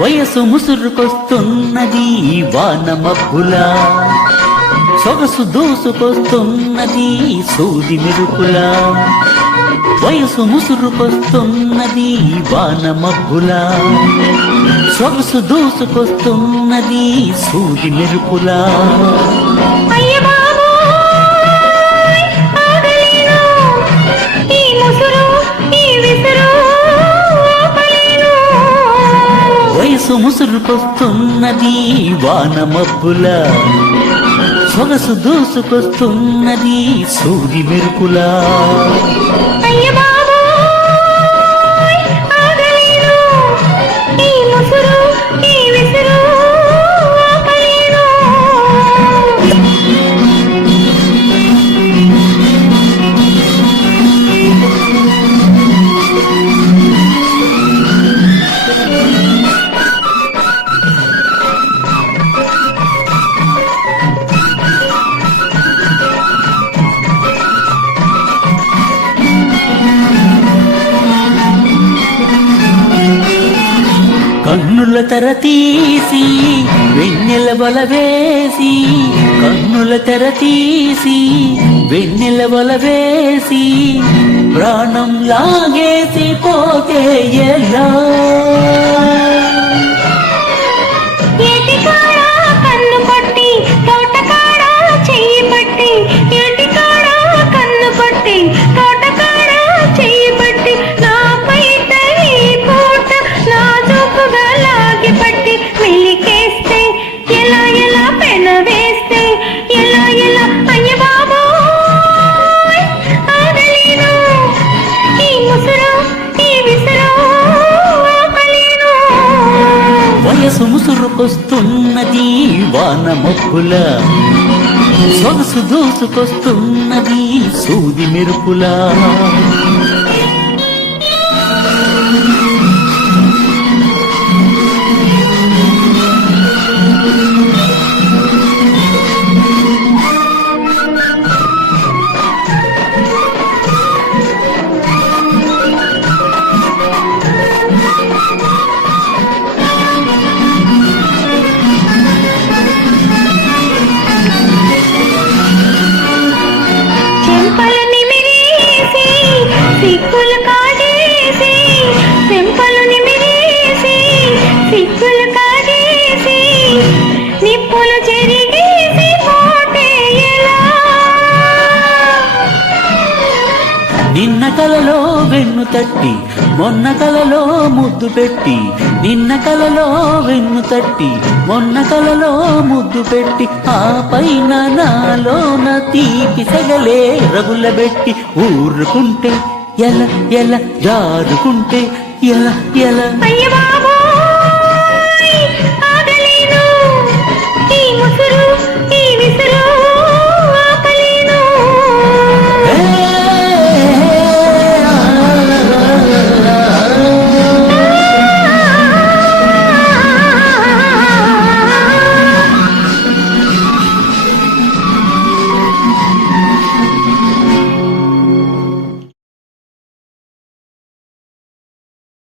వయసు ముసురుకొస్తున్నది వాన మబ్బులా, సొగసు దూసుకొస్తున్నది సూది మెరుపులా. వయసు ముసురుకొస్తున్నది వాన మబ్బులా, సొగసు దూసుకొస్తున్నది సూది మెరుపులా. వయసు ముసురుకొస్తున్నది వాన మబ్బులా, సొగసు దూసుకొస్తున్నది సూది మెరుపులా. కన్నుల తెర తీసి వెన్నెల వల వేసి, కన్నుల తెర తీసి వెన్నెల వల వేసి, ప్రాణం లాగేసి పోతే ఎలా? వయసు ముసురుకొస్తున్నది వాన మబ్బులా, సొగసు దూసుకొస్తున్నది సూది మెరుపులా. నిన్న కలలో వెన్ను తట్టి మొన్న కలలో ముద్దు పెట్టి, నిన్న కలలో వెన్ను తట్టి మొన్న కలలో ముద్దు పెట్టి, ఆ పైన నాలోన తీపి సెగలే రగులబెట్టి, ఊరుకుంటే ఎల ఎల, జారుకుంటే ఎల ఎల.